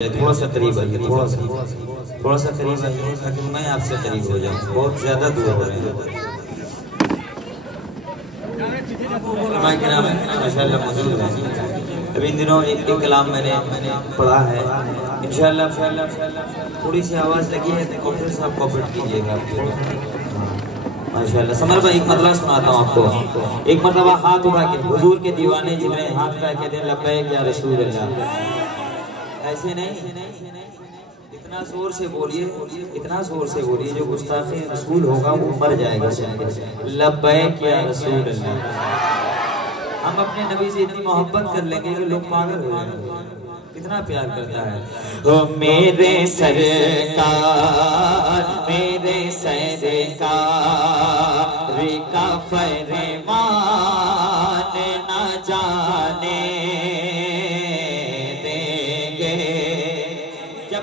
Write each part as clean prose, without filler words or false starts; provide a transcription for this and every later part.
थोड़ा सा करीब आइए, थोड़ा सा करीब आइए ताकि मैं आपसे करीब हो जाऊँ। बहुत ज़्यादा दूर हो रहे हैं। माशाल्लाह मौजूद हैं। अभी इन दिनों एक कलाम मैंने पढ़ा है। इंशाल्लाह थोड़ी सी आवाज़ लगी है तो कॉपरेट साहब कॉपरेट कीजिएगा। माशाल्लाह समर भाई एक मतला सुनाता हूँ आपको। एक मरतबा हाथ उठा के हुजूर के दीवाने जितने हाथ उठा के दिन लब्बैक या रसूल अल्लाह। ऐसे नहीं, इतना जोर से बोलिए, इतना जोर से बोलिए जो गुस्ताखे रसूल होगा वो मर जाएगा। लब्बैक या रसूल अल्लाह। हम अपने नबी से इतनी मोहब्बत कर लेंगे कि लोग पागल हो जाएंगे। कितना प्यार करता है वो मेरे सरकार, मेरे सरकार का फरमान न जाने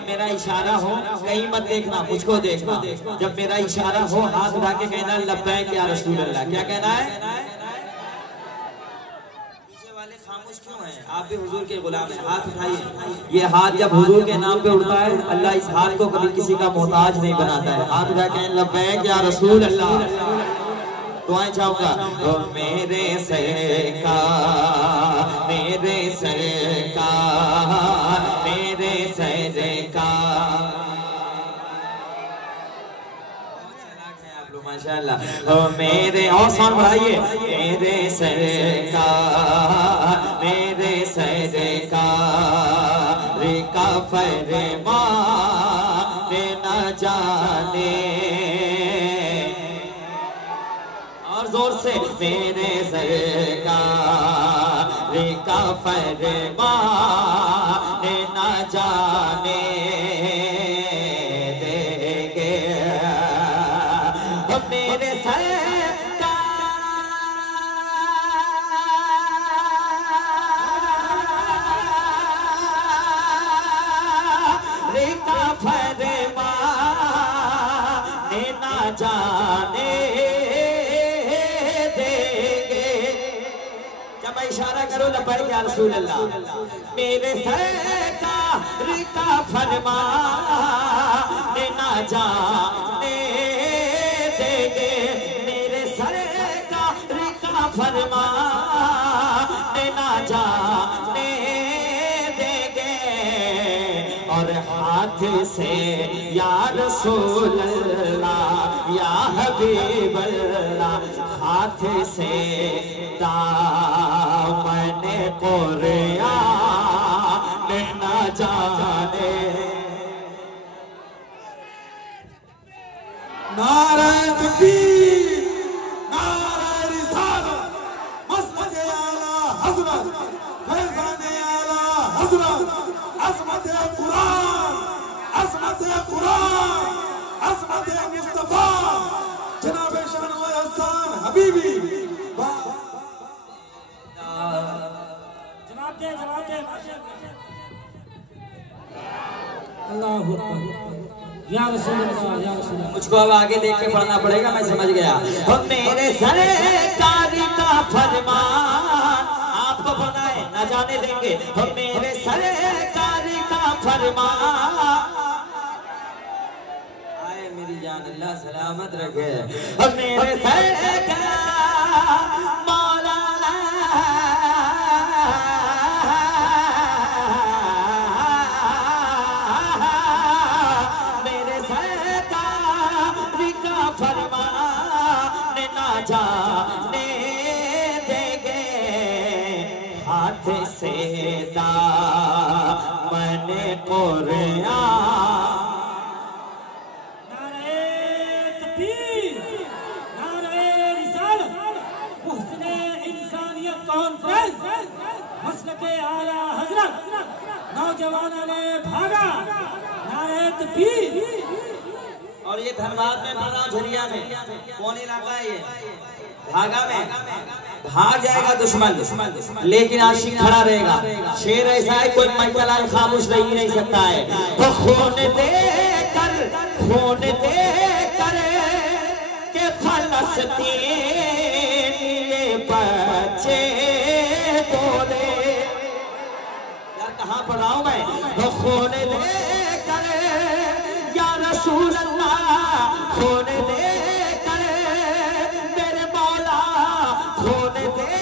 मेरा इशारा हो कहीं मत देखना, मुझको देखना। जब मेरा इशारा हो हाथ उठा के कहना लब्बैक या रसूल अल्लाह। क्या कहना है? पीछे वाले खामोश क्यों हैं? आप भी हुजूर के गुलाम हैं। हाथ उठाइए। ये हाथ जब हुजूर के नाम पे उठता है अल्लाह इस हाथ को कभी किसी का मोहताज नहीं बनाता है। हाथ उठा के लब्बैक या रसूल अल्लाह। दुआएं चाहूंगा मेरे सरकार, मेरे सरकार, मेरे सरकार। माशाल्लाह ओ मेरे और साउंड बढ़ाइए। मेरे सरकार, मेरे सरकार का फरमान न जाने। जोर से मेरे सरकार का फरमान न जाने देंगे। मेरे सरकार का फरमान न जाने इशारा करो लब्बैक या रसूल अल्लाह। मेरे सरकार का फरमान न जाने देंगे। मेरे सरकार का फरमान न जाने देंगे। और हाथ से या रसूल अल्लाह या हबीब अल्लाह, हाथ से दामने कुरान न जाने। नारे तकबीर, नारे रिसालत, मसलक आला हज़रत, फैज़ान आला हज़रत, अज़मत कुरान, अज़मत कुरान, अज़मत मुस्तफा जनाब शान व एहसान हबीबी। जवाब दे अल्लाहु अकबर या रसूल अल्लाह, या रसूल अल्लाह। मुझको अब आगे देख के पढ़ना पड़ेगा, मैं समझ गया। और मेरे सरकार का फरमान आपको पता है न जाने देंगे। और मेरे सरकार का फरमान आए मेरी जान अल्लाह सलामत रखे। और मेरे सरकार जाने देंगे। हाथ से दामने कुरान। नारे तकबीर, नारे रिसालत, मुहसिने इंसानियत कॉन्फ्रेंस, मसलके आला हज़रत, नौजवानों ने भागा। नारे तकबीर। और ये धनबाद में पड़ रहा झरिया में कौन इलाका है ये? भागा में भाग जाएगा दुश्मन, लेकिन आशिक खड़ा रहेगा। शेर ऐसा है कोई मंजलाल खामोश रह ही नहीं सकता है। तो खून दे कर के फलस्तीन ये बच्चे बोले। यार कहाँ पढ़ा हूँ मैं? खून रसूल अल्लाह खून दे कर मेरे मौला खून दे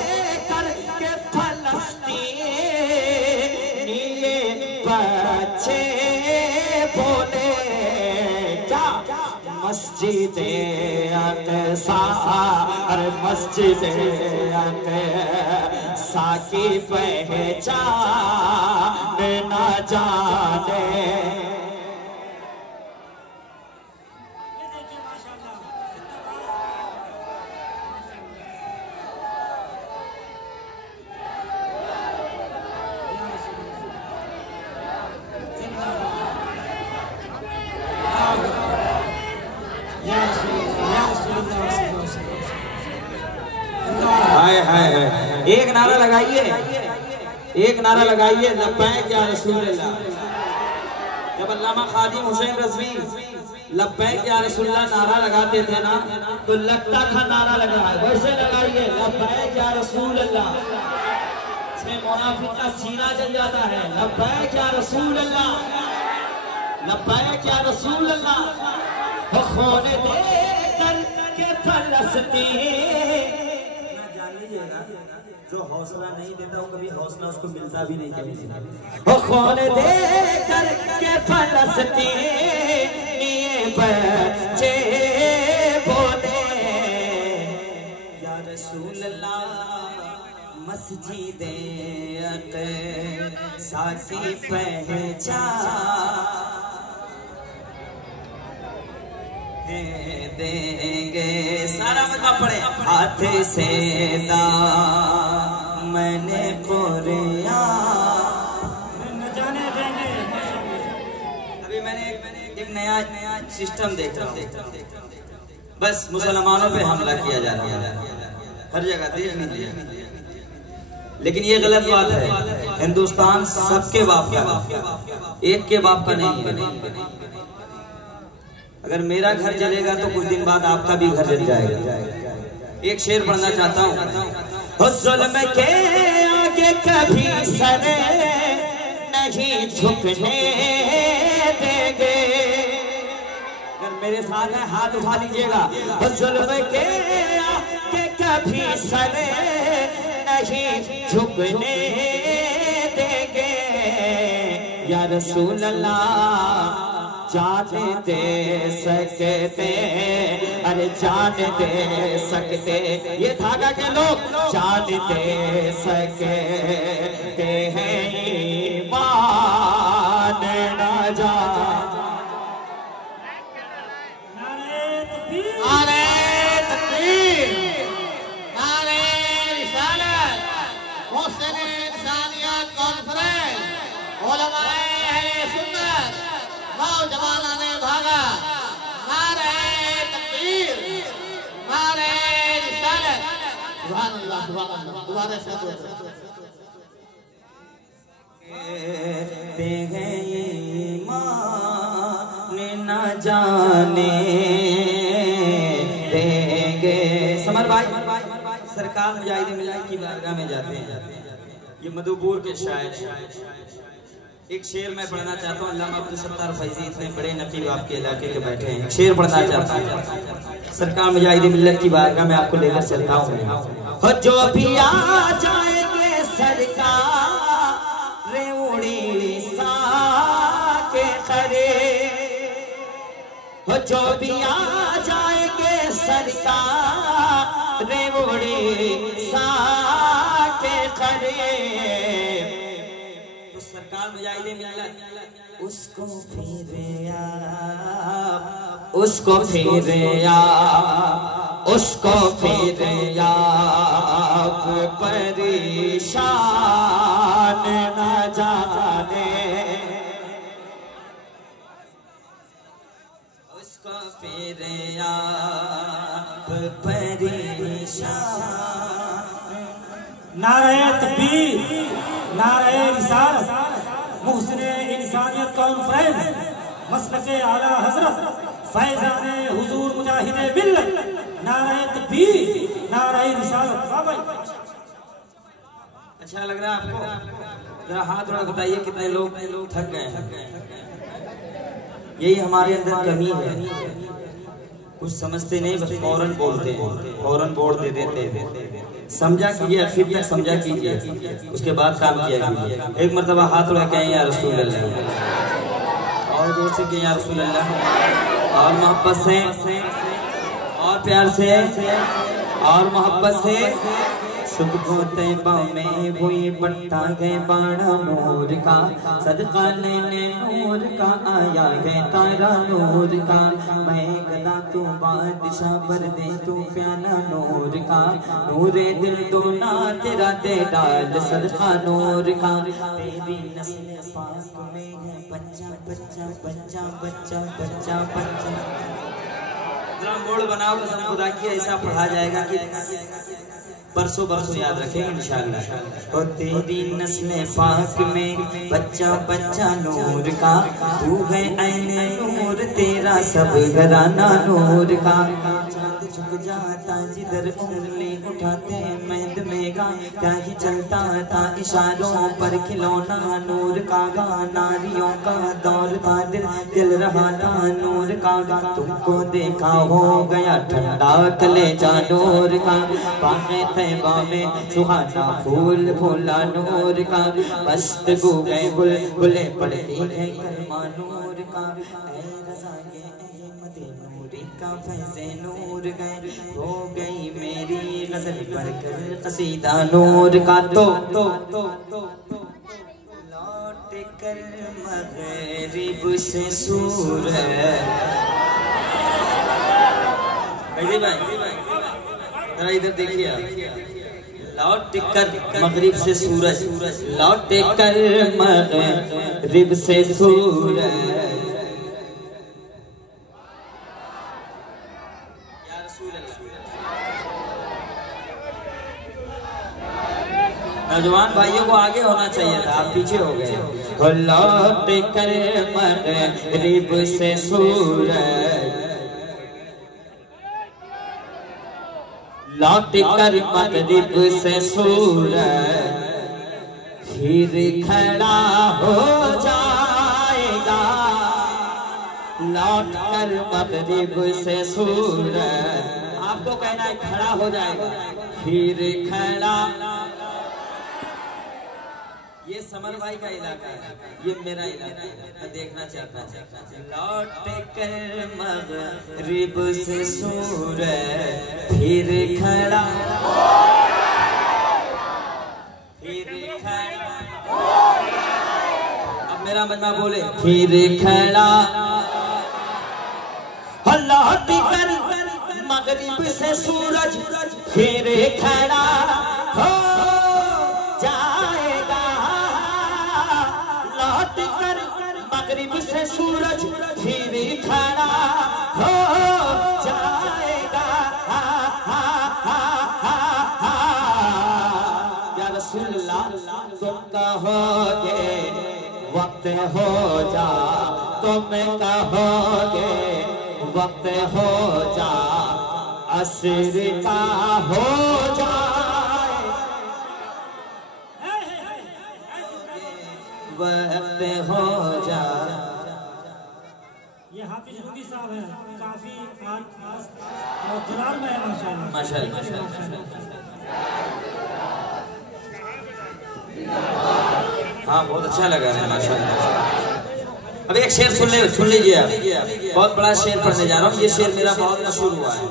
कर के फलस्तीन ये बच्चे बोले क्या मस्जिद अक़सा अरे मस्जिद अक़सा की पहचान न जाने। एक नारा लगाइए, एक नारा लगाइए, लब्बैक या रसूल अल्लाह। जब अल्लामा खादिम हुसैन रज़वी लब्बैक या रसूल अल्लाह नारा लगाते थे ना तो लगता था नारा लगा है, वैसे लगाइए लब्बैक या रसूल अल्लाह। इसमें मुनाफिक का सीना जल जाता है। लब्बैक या रसूल अल्लाह, लब्बैक या रसूल अल्लाह। खून दे कर के फलस्तीन। जो हौसला नहीं देता वो कभी हौसला उसको मिलता भी नहीं कभी। खून दे कर के फलस्तीन ये बच्चे बोले या रसूल अल्लाह मस्जिद अक़सा की पहचान देंगे। सारा मतलब पढ़े हाथ से मैंने कुरान जाने देंगे। अभी मैंने एक नया सिस्टम देख रहा हूँ, बस मुसलमानों पे हमला किया जा रहा है हर जगह देश में। लेकिन ये गलत बात है। हिंदुस्तान सबके बाप का, एक के बाप का नहीं है। अगर मेरा घर जलेगा तो कुछ दिन बाद आपका भी घर जल जाएगा। एक शेर पढ़ना चाहता हूँ। जुल्म के आगे कभी सर नहीं झुकने देंगे। अगर मेरे साथ है हाथ उठा लीजिएगा। जुल्म के आगे कभी सर नहीं झुकने देंगे या रसूल अल्लाह। जान दे सकते अरे जान दे सकते ये धागा के लोग जान दे सकते हैं ईमान न जा। नारे तकबीर, नारे रिसालत, मुहसिन इंसानियत कॉन्फ्रेंस, उलमाए अहले सुन्नत, नौजवाना ने भागा। नारे तकबीर, नारे रिसालत। सुभान अल्लाह, सुभान अल्लाह। दोबारा से ईमान न जाने देंगे। समर भाई सरकार मुजाहिदीन मिल्लत की बारगाह में जाते हैं। ये मधुपुर के शायर। एक शेर मैं पढ़ना चाहता हूँ। अल्लामा अब्दुल सत्तार फैजी इतने बड़े नकीब आपके इलाके के बैठे हैं। शेर पढ़ना चाहता हूँ। सरकार मुजाहिदीन मिल्लत की बारगाह में आपको लेकर चलता हूँ। जो भी आ जाएंगे सरकार उड़ीसा के खरे। जो भी आ जाएंगे सरकार उड़ीसा के खरे। सरकार मुजाहिदीन मिल्लत उसको फिर आप, उसको फिर आप, उसको फिर आप परेशान न जाने। उसको फिर आप परेशान। नारे तकबीर, नारे रिसालत, मुहसिन इंसानियत कॉन्फ्रेंस, मसलके आला हजरत फैजाने हुजूर मुजाहिदे मिल्लत। नारे तकबीर, नारे रिसालत। अच्छा लग रहा है आपको? जरा हाथ थोड़ा बताइए कितने लोग थक गए हैं। यही हमारे अंदर कमी है, कुछ समझते नहीं, बस फौरन बोलते हैं, फौरन बोल दे देते हैं। समझा कीजिए, फिर तक समझा कीजिए, उसके बाद काम किया कीजिए। एक मरतबा हाथ उड़ा कहें या रसूल अल्लाह, और जोर से कहें या रसूल अल्लाह, और मोहब्बत से और प्यार से और मोहब्बत से। सुख होते में हुई बढ़ता गए बाड़ा नूर का, सदका लेने नूर का आया है तारा नूर का। मैं गदा तू बादशाह भर दे तू प्याला नूर का, नूरे दिल तो ना तेरा दे डाल सदका नूर का। तेरी नस्ल पाक में है बच्चा बच्चा बच्चा बच्चा बच्चा बच्चा। मोड़ बनाओ कसम खुदा की, ऐसा पढ़ा जाएगा कि परसों परसों याद रखेंगे इंशाअल्लाह। और तेरी नस्ल पाक में बच्चा बच्चा नूर का, तू है ऐने नूर तेरा सब घराना नूर का। चांद झुक जाता जिधर उंगली उठाते महद में गा, क्या ही चलता था इशारों पर खिलौना नूर का गा। नारियों का दौर था दिल दिल रहा था नूर का गा। तुमको देखा हो गया ठंडा कलेजा नूर का, पाके तैबा में सुहाना फूल फूला नूर का। मस्त गो गए गुल गुले पड़ती है कलमा नूर का। ऐ रज़ाए अहमद नूरी का फैज़े नूर गए, हो गई मेरी गज़ल पढ़कर कसीदा नूर का। तो लौट कर मग़रिब से सूरज, भाई इधर देखिए, लौट कर मगरिब से सूरज, लौट कर मगरिब से सूरज। नौजवान भाइयों को आगे होना चाहिए था, आप पीछे हो गए। लौट कर मगरिब से सूरज, लौट कर मगरिब से सूरज फिर खड़ा हो जाएगा। लौट कर मगरिब से सूरज, आपको कहना है खड़ा हो जाएगा, फिर खड़ा। ये समर भाई का इलाका है, ये मेरा इलाका है, मैं देखना चाहता हूँ। लौट कर मगरिब से सूरज फिर खड़ा, फिर खड़ा। अब मेरा मजमा बोले, फिर खड़ा। लौट कर मगरिब से सूरज फिर खड़ा हो जाएगा। लौट कर मगरिब से सूरज फिर खड़ा हो जाएगा। या रसूलल्लाह, तुम कहोगे वक्त हो जा, तुम कहोगे वक्त हो जा, असर का हो जाए, वक्त हो जा। ये हाफिज रूबी साहब हैं, काफी और जलाल में है माशाल्लाह माशाल्लाह। हाँ बहुत अच्छा लगा है माशाल्लाह। अब एक शेर सुन लीजिए आप, बहुत बड़ा शेर पढ़ने जा रहा हूँ। ये शेर मेरा बहुत मशहूर हुआ है।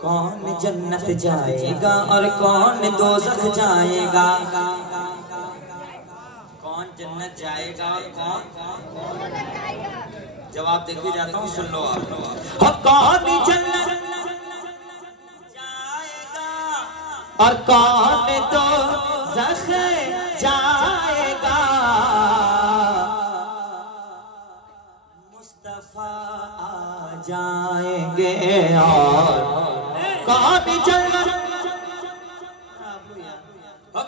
कौन जन्नत जाएगा और कौन दोज़ख जाएगा, कौन जन्नत जाएगा और कौन, जवाब देके जाता हूँ, सुन लो आप। कौन जन्नत जाएगा और कौन दोज़ख जाएगा, मुस्तफा आ जाएंगे और कौन जन्नत,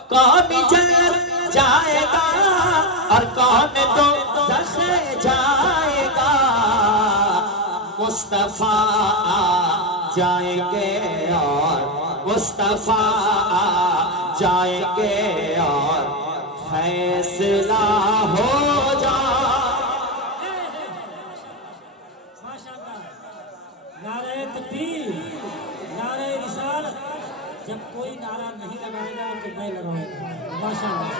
कौन जन्नत जाएगा और कौन दोज़ख जाएगा, मुस्तफा आ जाएंगे और मुस्तफा आ जाएंगे और फैसला हो जा। तकबीर, नारे रिसालत। जब कोई नारा नहीं लगाएगा तो मैं लगाऊंगा। माशाअल्लाह।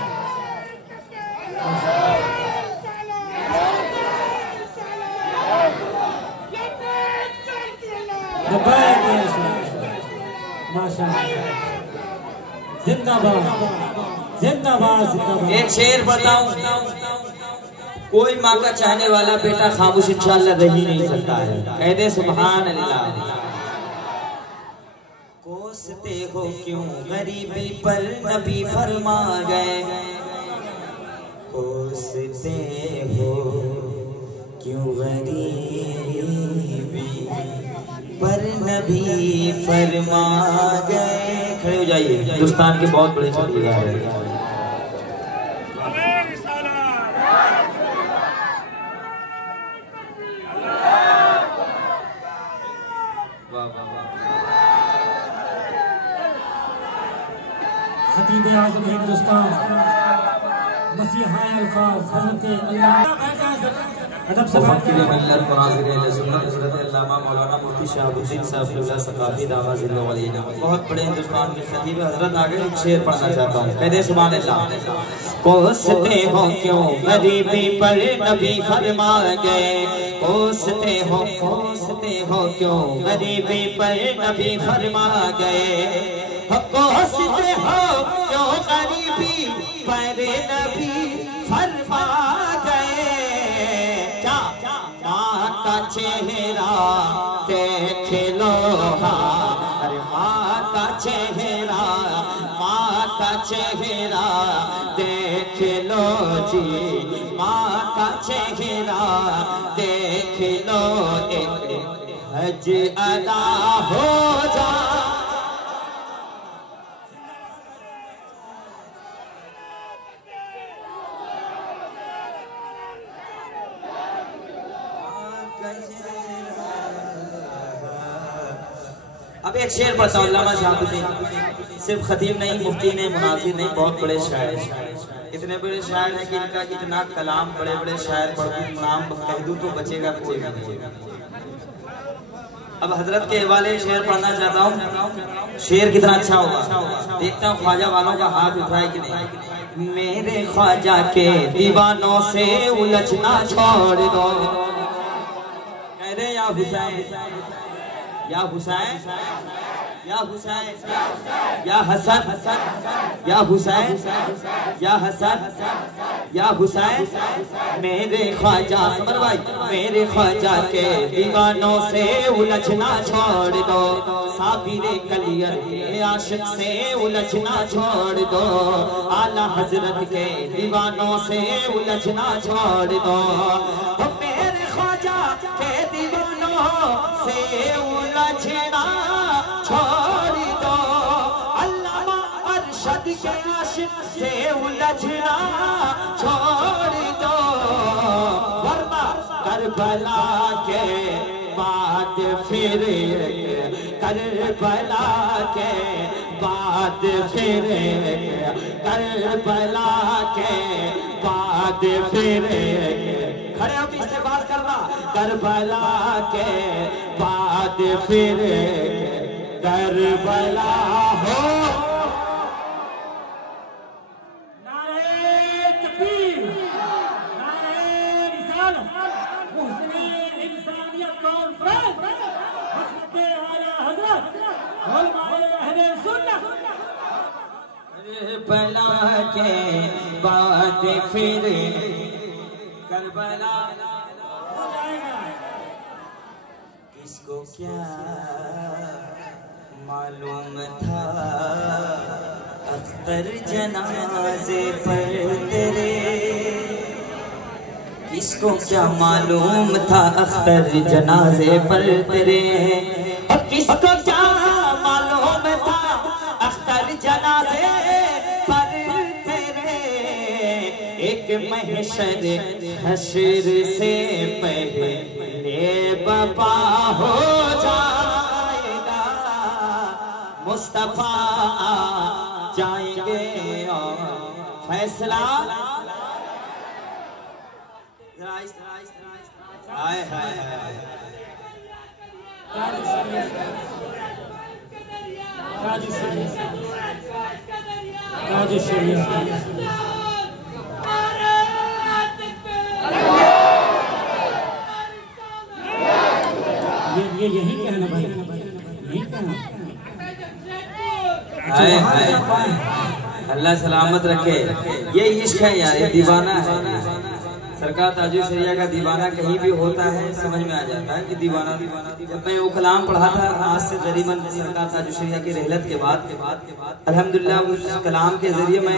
माशाअल्लाह, जिंदाबाद जिंदाबाद जिंदाबाद। एक शेर बताऊं, कोई माँ का चाहने वाला बेटा खामोश इंशाअल्लाह रह ही नहीं सकता है। कह दे सुभान अल्लाह। कोसते हो क्यों गरीबी पर नबी फरमा गए, कोसते हो क्यों गरीबी पर नबी फरमा गए। खड़े हो जाइए, हिंदुस्तान के बहुत बड़े चौकीदार हैं। खतीब आज़म हिंदुस्तान मसीहा अल्फाज हज़रत अल्लाह अदब से बात करें। मिल्लत मुनाज़िर सुन्नत हज़रत अल्लामा मौलाना मुफ्ती शहाबुद्दीन साहब क़िबला सक़ाफ़ी दामद ज़िल्लुल-वलीना बहुत बड़े हिंदुस्तान के खतीब हज़रत आगे एक शेर पढ़ना चाहता हूँ। कह दे सुभान अल्लाह। कोसते हो क्यों गरीबी पर नबी फरमा गए, कोसते हो क्यों गरीबी पर नबी फरमा गए, कोसते हो क्यों गरीबी पर नबी फरमा गए। क्या माँ का चेहरा देख लो, अरे माँ का चेहरा, माँ का चेहरा देख लो जी, माँ का चेहरा देख लो, एक हज अदा हो जा। अब एक शेर पढ़ता हूँ। अल्लामा शहाबुद्दीन सिर्फ खतीब नहीं, मुफ्ती नहीं, मुनाज़िर नहीं, बहुत बड़े शायर, इतने बड़े शायर हैं कि इनका इतना कलाम, बड़े बड़े शायर पढ़ दूँ, नाम कह दूँ तो बचेगा कोई नहीं। अब हजरत के हवाले शेर पढ़ना चाहता हूँ। शेर कितना अच्छा होगा, देखता हूँ ख्वाजा वालों का हाथ उठाए कि नहीं। मेरे ख्वाजा के दीवानों से उलझना छोड़ दो, कह दे या हुसैन, या हुसैन, या हुसैन, या हसन, या हुसैन, या हसन, या हुसैन। मेरे ख्वाजा समर भाई, मेरे ख्वाजा के दीवानों से उलझना छोड़ दो, साबिरे कलियर के आशिक से उलझना छोड़ दो, आला हजरत के दीवानों से उलझना छोड़ दो। मेरे ख्वाजा के दीवानों से उलझना छोड़ दो, अल्लामा अरशद के आशिक से उलझना छोड़ दो, वरना करबला के बाद फिर, करबला के बाद फिर, करबला के बाद फिर, खड़े होकर इस्तेमाल करना, करबला के बाद फिर करबला हो। नारे तकबीर, नारे रिसालत, मुहसिने इंसानियत कॉन्फ्रेंस, हज़रत आला हज़रत उलमाए अहले सुन्नत। करबला के बाद फिर करबला हो जाएगा। किसको क्या मालूम था अख्तर जनाजे पर तेरे, किसको क्या मालूम था अख्तर जनाजे पर तेरे, और किसको क्या मालूम था अख्तर जनाजे पर तेरे। एक महशर हशर से पहले बपा हो जाएगा, मुस्तफा जाएंगे और फैसला। हाय हाय ये यही कहना भाई, यही कहना। अल्लाह सलामत रखे। ये इश्क है यार, ये दीवाना है। सरकार ताजुल शरिया का दीवाना कहीं भी होता है समझ में आ जाता है कि दीवाना दीवाना। जब मैं वो कलाम पढ़ा था आज से करीबन सरकार ताजुल शरिया की रहलत के बाद अल्हम्दुलिल्लाह उस कलाम के जरिए मैं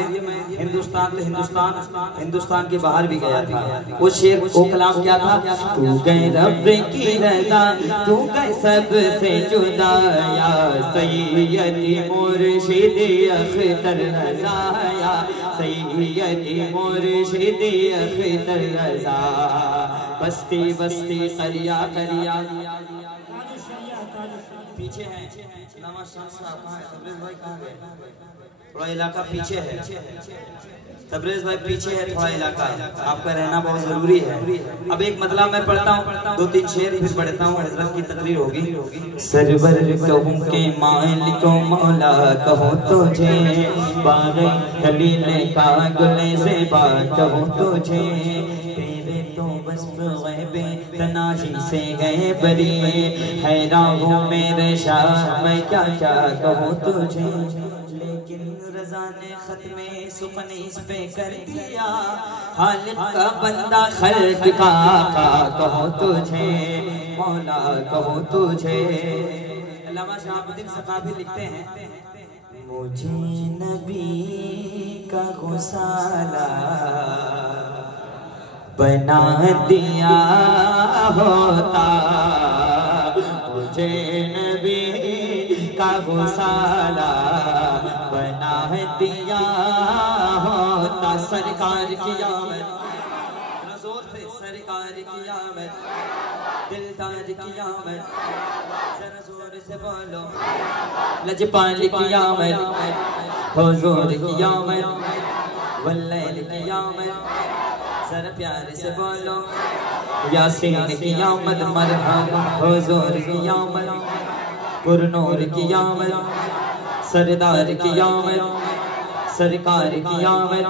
हिंदुस्तान के बाहर भी गया था। वो शेर वो कलाम क्या था? तू गए रब की रज़ा, तू गए सबसे जुदा, या सैयदी मुर्शिद अख्तर रज़ा, या सैयदी मुर्शिद अख्तर रज़ा, बस्ती बस्ती करिया करिया। पीछे है थोड़ा इलाका पीछे है, तबरेज भाई पीछे है थोड़ा इलाका, आपका रहना बहुत जरूरी है। अब एक मतलब मैं पढ़ता हूँ, 2-3 शेर फिर पढ़ता हूँ, हजरत की तकरीर होगी। सरवर कहूँ के मालिक मौला कहूँ तुझे, बागे खलील का गुले से बात कहूँ तुझे, तेरे तो बस गैबे तनाही से गए बरी, हैरान हूँ मेरे शाह मैं क्या क्या कहूँ तुझे, लेकिन रज़ा ने खत्मे सुखने इस पे कर दिया, खालिक का बंदा खल्क का आका कहो तुझे, मौला कहो तुझे। अल्लामा शहाबुद्दीन सकाफी लिखते हैं, मुझे नबी का गुसाला बना दिया होता, मुझे नबी का गुसाला बना दिया होता, सरकार की आमद, जोर से सरकार की आमद, दिलदार की आमद, जरा जोर से बोलो, लजपाल की आमद, हुजूर की आमद, वल्लैल की आमद, जरा प्यार से बोलो, यासीन की आमद, मरहबा हुजूर की आमद, पुरनूर की आमद, सरदार की आमद, सरकार की आमद,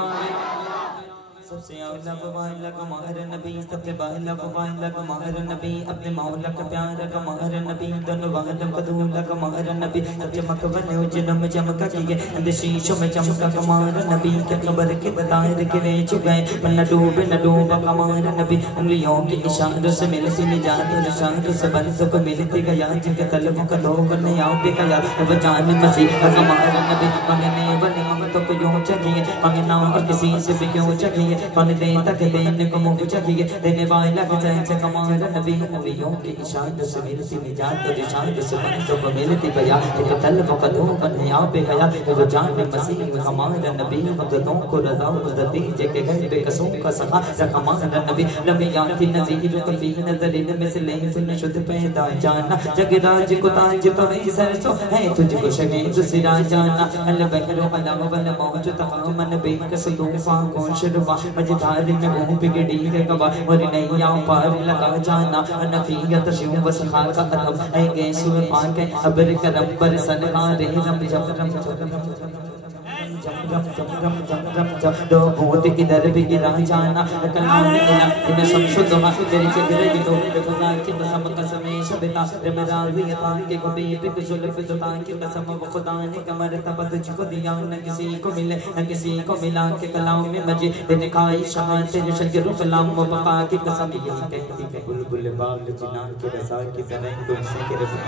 सबसे आला वाला का महर नबी, सबसे बाला वाला का महर नबी, अपने मौला का प्यारा का महर नबी, दोनों वाला का दूल्हा का महर नबी, सबसे मकबल जन्म चमका किए अंदशीशों में चमका का महर नबी, के कबर के दायर के ले चुके न डूबे न डूबा का महर नबी, उंगलियों के इशारों से मिलती निजात, इशारों से बंसों को मिलती गया, जिनके तलबों का लोग नहीं आओ बेकया, वो जान मसीह का महर नबी, मंगने वाले ममतों को यूं चाहिए, मंगना और किसी से भी क्यों चाहिए, मन दे तक देने को मुँह चाहिए, देने वाला के सहज कमाल नबी, नबियों की इशारत से मिलती निजात, इशारत से बंसों को मिलती गया, एक तलबों का दो बन यहाँ पे गया, वो जान मसीह कमाल नबी, मददों को रज़ा मुज़दी जेके गए बेकसों का सखा कमाल नबी, लम्बियाँ की नज़ीर कभी नज़र में से ले सुन शुद्ध पैदा जाना, जगराज को ताज पर सरसों है तुझको शगे दूसरा जाना, अल बहरो अलम वल मौज तमामन बेकस तूफा कौन शुरुआ, मझधार में मुँह बिगड़ी है कबा, और नैया पार लगा जाना, नफियत शिव वसखा का अदब है गए सुर पाक अबर करम पर सनहा रे रम जब रम दो भूत किधर भी गिरा जाना, कलाम मिला इन शम्सु दुहा तेरे चेहरे की दो खुदा की कसम कसमे शबता रमराज़ियता के कभी बिक जुल्फ जुता की कसम, वो खुदा ने कमर तब तुझको दिया, न किसी को मिले न किसी को मिला, के कलाम में मजे तेरे खाई शान तेरे शजर कलाम बका की कसम, यही कहती है बुलबुल बाग जिनान के रज़ा की तरह तुमसे के रफ़ीक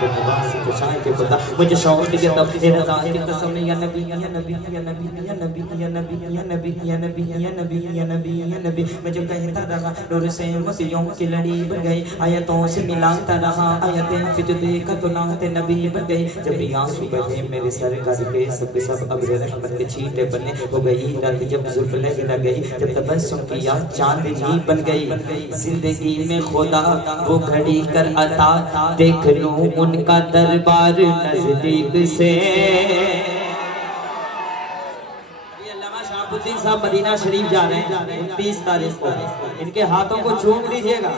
के निवासी के शान के खुदा, मुझे शौक़ दिया तब रज़ा की कसम, या नबी या नबी या नबी या नबी या नबी या नबी या नबी या नबी या नबी या नबी, मैं जो कहता रहा नूर से मोतियों की लड़ी बन गई, आयतों से मिलाता रहा आयतें, फिर जो देखा तो नाते नबी बन गई, जब आंसू बहे मेरे सरकार के सब सब अब्र रहमत के छींटे बने, हो गई रात जब जुल्फ लग गई, जब तबस्सुम किया चांदनी बन गई, जिंदगी में खुदा वो घड़ी कर अता, देख लूं उनका दरबार नजदीक से। साहब मदीना शरीफ जा रहे हैं 29 तारीख को, इनके हाथों को चूम लीजिएगा।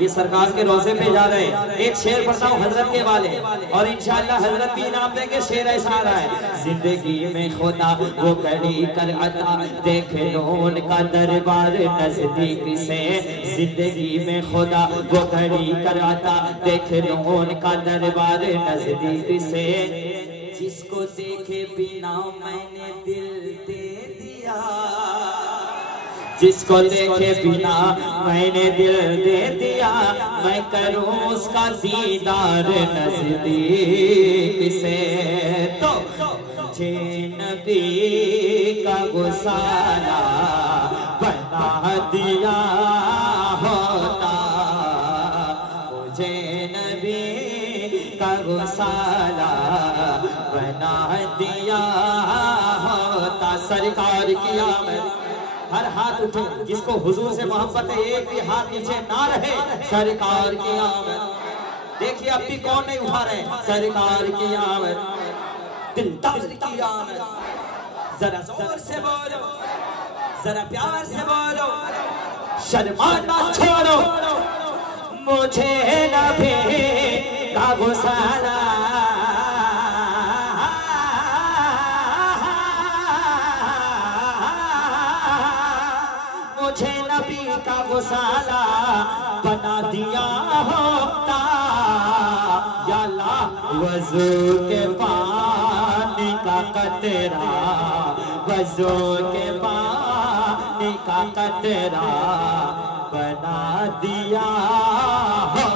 ये सरकार के रोजे पे जा रहे हैं। एक शेर पढ़ता हूँ हजरत के वाले, और इंशाअल्लाह हजरत भी इनाम देंगे। शेर ऐसा आ रहा है, जिंदगी में खुदा वो करी कर अता, देखे लो उनका दरबार नजदीक से। जिंदगी में खुदा वो करी कर अता, देखे लो उनका दरबार नजदीक से। जिसको देखे बिना मैंने दिल दे दिया, जिसको देखे बिना मैंने दिल दे दिया, मैं करूं उसका दीदार नजदीक से। तो मुझे नबी का गुसाला बना दिया होता, मुझे नबी का गुसाला बना दिया होता। सरकार की आमद, हर हाथ उठे जिसको हुजूर से मोहब्बत है, एक भी हाथ नीचे ना रहे। सरकार की आमद, देखिए अब भी कौन नहीं उठा रहे। सरकार की आमद, दिलदार की आमद, जरा जोर से बोलो, जरा प्यार से बोलो, शर्माना छोड़ो। मुझे नबी का गुसाला, मुझे नबी का गुसाला बना दिया होता। या अल्लाह वज़ू के पानी का कतरा, वज़ू के पानी का कतरा बना दिया हो।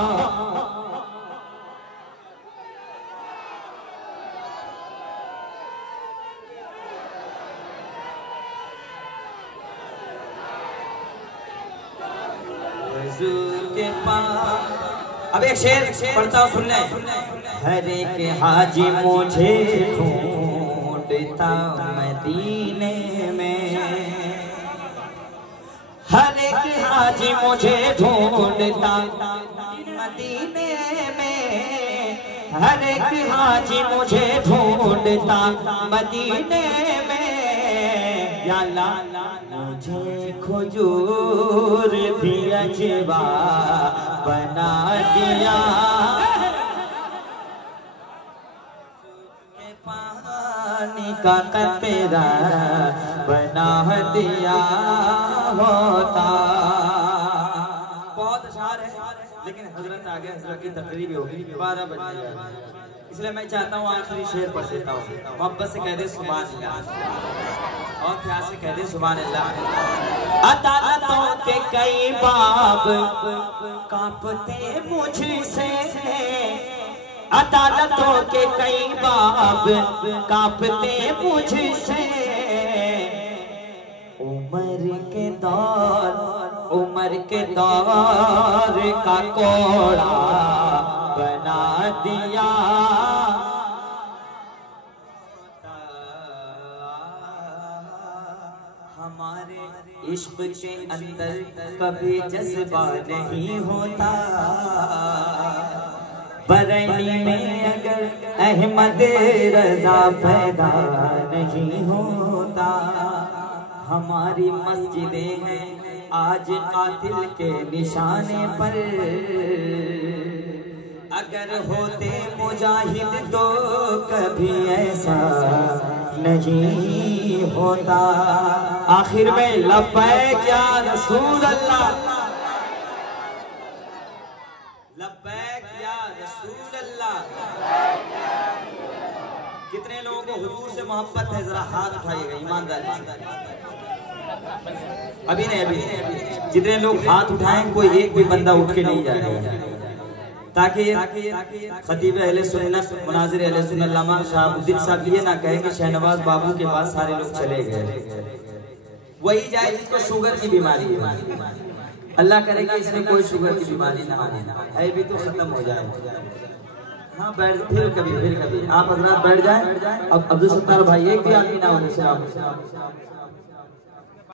अब एक शेर पढ़ता हूँ, सुन लें। हर एक हाजी मुझे ढूंढता मदीने में, हर एक हाजी मुझे ढूंढता मदीने में, हर एक हाजी मुझे ढूंढता मदीने में। या अल्लाह मुझे खुजूर भी अजवा बना दिया, पानी का कतरा बना दिया होता। बहुत अशार है, लेकिन हजरत आ गए, हजरत की तकरीर भी होगी, 12 बजे, इसलिए मैं चाहता हूँ आखिरी शेर पढ़ देता हूँ। मोहब्बत से कह दे सुभान अल्लाह, और प्यार से कह दे सुभान अल्लाह। अदालतों के कई बाब कांपते मुझसे, अदालतों के कई बाब कांपते मुझसे। उम्र के दौर का कोड़ा बना दिया, हमारे इश्क के अंदर कभी जज्बा नहीं होता। बरनी में अगर अहमद रजा पैदा नहीं होता, हमारी मस्जिदें हैं आज कातिल के निशाने पर। अगर होते मुजाहिद तो कभी ऐसा नहीं होता। आखिर में लब्बैक या रसूल अल्लाह, लब्बैक या रसूल अल्लाह। कितने लोगों को हुजूर से मोहब्बत है, जरा हाथ उठाइएगा ईमानदारी। अभी नहीं, अभी जितने लोग हाथ उठाएं कोई एक भी बंदा उठ के नहीं जाएगा, ताकि खतीब अहले सुन्नत मुनाजिर अहले सुन्नत अल्लामा शहाबुद्दीन साहब ये ना कहें कि शहनवाज बाबू के पास सारे लोग चले गए। वही जाए जिसको शुगर की बीमारी है, अल्लाह करे कि इसमें कोई शुगर की बीमारी ना है भी तो खत्म हो जाए। हाँ बैठ, फिर कभी आप हजरात बैठ जाए। अब अब्दुल सत्तार भाई एक भी आदमी ना हो।